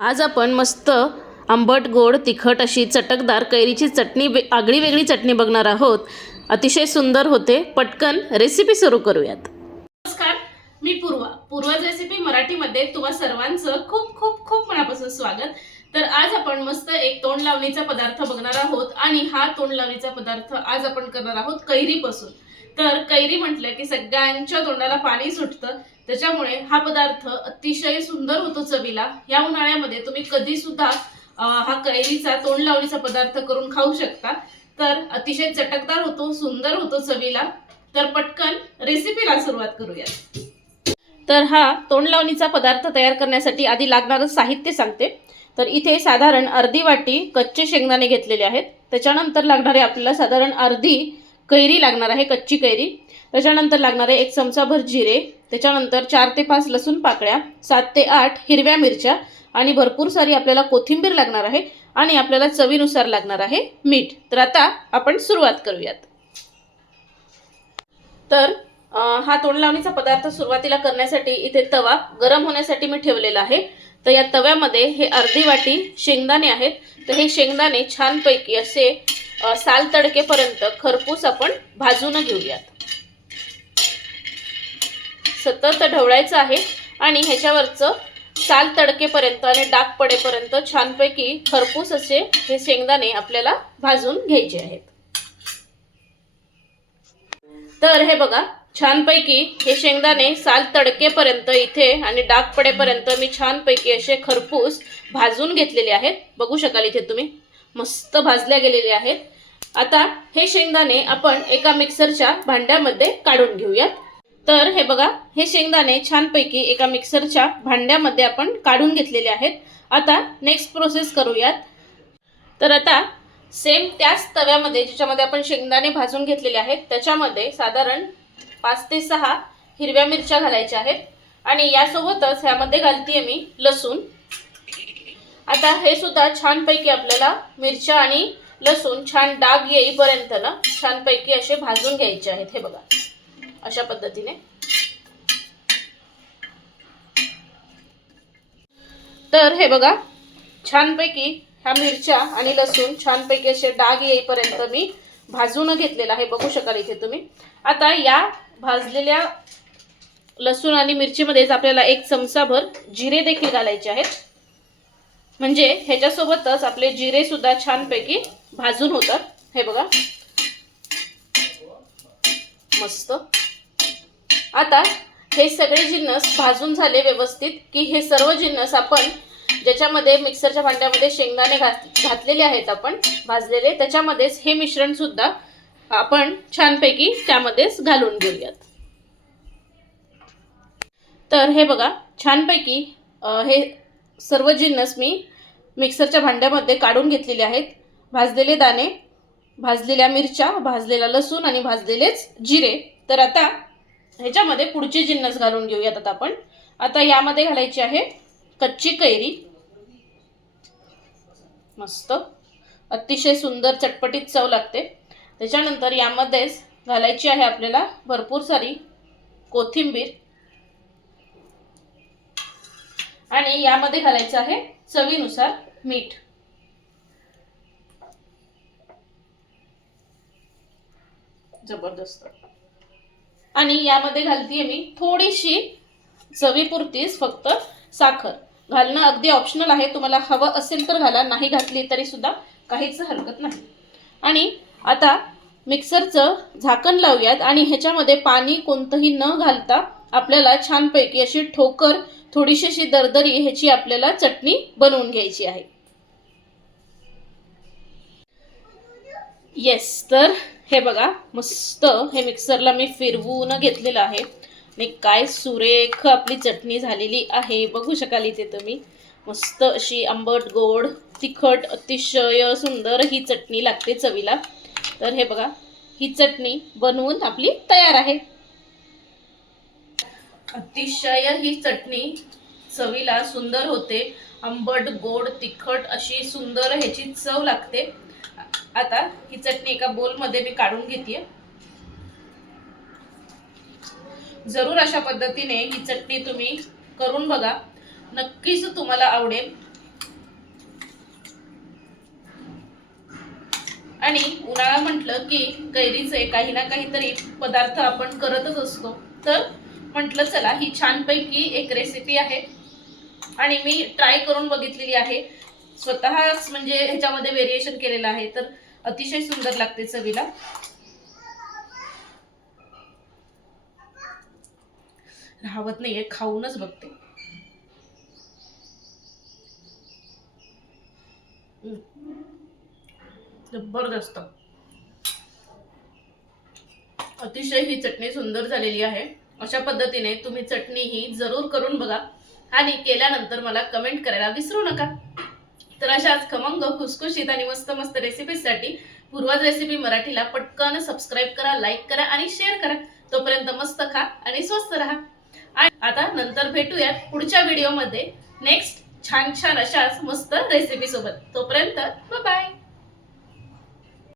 आज आपण मस्त आंबट गोड तिखट अशी चटकदार कैरीची चटणी वे आगळी वेगळी चटणी बघणार आहोत. अतिशय सुंदर होते. पटकन रेसिपी सुरू करूयात. नमस्कार मी पूर्वा. पूर्वाज रेसिपी मराठीमध्ये तुम्हा सर्वांचं खूप खूप खूप मनापासून स्वागत. तर आज आपण मस्त एक तोंड लावणीचा पदार्थ बघणार आहोत आणि हा तोंड लावणीचा पदार्थ आज आपण करणार आहोत कैरीपासून. तर कैरी म्हटलं की सगळ्यांच्या तोंडाला पाणी सुटतं त्याच्यामुळे हा पदार्थ अतिशय सुंदर होतो चवीला. या उन्हाळ्यामध्ये तुम्ही कधी सुद्धा हा कैरीचा तोंड लावणीचा पदार्थ करून खाऊ शकता. तर अतिशय चटकदार होतो सुंदर होतो चवीला. तर पटकन रेसिपीला सुरुवात करूयात. तर हा तोंड लावणीचा पदार्थ तयार करण्यासाठी आधी लागणारं साहित्य सांगते. तर इथे साधारण अर्धी वाटी कच्चे शेंगदाणे घेतलेले आहेत. त्याच्यानंतर लागणारे आपल्याला साधारण अर्धी कैरी लागणार आहे कच्ची कैरी. त्याच्यानंतर लागणारे एक चमचाभर जिरे. त्याच्यानंतर चार ते पाच लसूण पाकळ्या सात ते आठ हिरव्या मिरच्या आणि भरपूर सारी आपल्याला कोथिंबीर लागणार आहे आणि आपल्याला चवीनुसार लागणार आहे मीठ. तर आता आपण सुरुवात करूयात. तर हा तोंड लावणीचा पदार्थ सुरुवातीला करण्यासाठी इथे तवा गरम होण्यासाठी मी ठेवलेला आहे. तर या तव्यामध्ये हे अर्धी वाटी शेंगदाणे आहेत. तर हे शेंगदाणे छानपैकी असे साल तडकेपर्यंत खरपूस आपण भाजून घेऊयात. सतत ढवळायचं आहे आणि ह्याच्यावरचं साल तडकेपर्यंत आणि डाग पडेपर्यंत छानपैकी खरपूस असे हे शेंगदाणे आपल्याला भाजून घ्यायचे आहेत. तर हे बघा छानपैकी हे शेंगदाणे साल तडकेपर्यंत इथे आणि डाग पडेपर्यंत मी छानपैकी असे खरपूस भाजून घेतलेले आहेत. बघू शकाल इथे तुम्ही. मस्त भाजल्या गेलेले आहेत. आता हे शेंगदाणे आपण एका मिक्सरच्या भांड्यामध्ये काढून घेऊयात. तर हे बघा हे शेंगदाणे छानपैकी एका मिक्सरच्या भांड्यामध्ये आपण काढून घेतलेले आहेत. आता नेक्स्ट प्रोसेस करूयात. तर आता सेम त्याच तव्यामध्ये ज्याच्यामध्ये आपण शेंगदाणे भाजून घेतलेले आहेत त्याच्यामध्ये साधारण पाच ते सहा हिरव्या मिरच्या घालायच्या आहेत. आणि यासोबतच ह्यामध्ये घालतीये मी लसूण. आता हे सुद्धा छानपैकी आपल्याला मिरच्या आणि लसूण छान डाग येईपर्यंत ना छानपैकी असे भाजून घ्यायचे आहेत. हे बघा. अशा पद्धतीने. तर हे बघा छानपैकी ह्या मिरच्या आणि लसूण छानपैकी असे डाग येईपर्यंत मी भाजून घेतलेला आहे. बघू शकाल इथे तुम्ही. आता या भाजलेल्या लसूण आणि मिरचीमध्येच आपल्याला एक चमचाभर जिरे देखील घालायचे आहेत. म्हणजे ह्याच्यासोबतच आपले जिरे सुद्धा छानपैकी भाजून होतात. हे बघा. मस्त. आता हे सगळे जिन्नस भाजून झाले व्यवस्थित की हे सर्व जिन्नस आपण ज्याच्यामध्ये मिक्सरच्या भांड्यामध्ये शेंगदाणे घात घातलेले आहेत आपण भाजलेले त्याच्यामध्येच हे मिश्रणसुद्धा आपण छानपैकी त्यामध्येच घालून घेऊयात. तर हे बघा छानपैकी हे सर्व जिन्नस मी मिक्सरच्या भांड्यामध्ये काढून घेतलेले आहेत. भाजलेले दाणे भाजलेल्या मिरच्या भाजलेला लसूण आणि भाजलेलेच जिरे. तर आता ह्याच्यामध्ये पुढचे जिन्नस घालून घेऊयात आता आपण. आता यामध्ये घालायची आहे कच्ची कैरी. मस्त. अतिशय सुंदर चटपटीत चव लागते. त्याच्यानंतर यामध्येच घालायची आहे आपल्याला भरपूर सारी कोथिंबीर. आणि यामध्ये घालायचं आहे चवीनुसार मीठ. जबरदस्त. आणि यामध्ये घालतीये मी थोडीशी चवीपुरतीच फक्त साखर. घालणं अगदी ऑप्शनल आहे. तुम्हाला हवं असेल तर घाला. नाही घातली तरी सुद्धा काहीच हरकत नाही. आणि आता मिक्सरचं झाकण लावूयात आणि ह्याच्यामध्ये पाणी कोणतंही न घालता आपल्याला छानपैकी अशी ठोकर थोडीशी अशी दरदरी ह्याची आपल्याला चटणी बनवून घ्यायची आहे. येस तर हे बघा मस्त हे मिक्सरला मी फिरवून घेतलेलं आहे. आणि काय सुरेख आपली चटणी झालेली आहे. बघू शकाल इथे तुम्ही. मस्त अशी आंबट गोड तिखट अतिशय सुंदर ही चटणी लागते चवीला. तर हे बघा ही चटणी बनवून आपली तयार आहे. अतिशय ही चटणी चवीला सुंदर होते. आंबट गोड तिखट अशी सुंदर ह्याची चव लागते. आता ही चटणी एका बोलमध्ये मी काढून घेते. जरूर अशा पद्धतीने ही चटणी तुम्ही करून बघा. नक्कीच तुम्हाला आवडेल. आणि उन्हाळा म्हटलं की कैरीचे काही ना काहीतरी पदार्थ आपण करतच असतो. तर म्हटलं चला ही छानपैकी एक रेसिपी आहे. आणि मी ट्राय करून बघितलेली आहे. स्वतःच म्हणजे ह्याच्यामध्ये व्हेरिएशन केलेलं आहे. तर अतिशय सुंदर लागते चवीला. राहवत नाहीये खाऊनच बघते. हम्म. जबरदस्त अतिशय ही चटणी सुंदर झालेली आहे. अशा पद्धतीने तुम्ही चटणी ही जरूर करून बघा आणि केल्यानंतर मला कमेंट करायला विसरू नका. तर अशाच खमंग खुसखुशीत आणि मस्त मस्त रेसिपीसाठी पूर्वज रेसिपी मराठीला पटकन सबस्क्राईब करा लाईक करा आणि शेअर करा. तोपर्यंत मस्त खा आणि स्वस्त राहा. आणि आता नंतर भेटूयात पुढच्या व्हिडिओमध्ये नेक्स्ट छान छान अशाच मस्त रेसिपी सोबत. तोपर्यंत बाय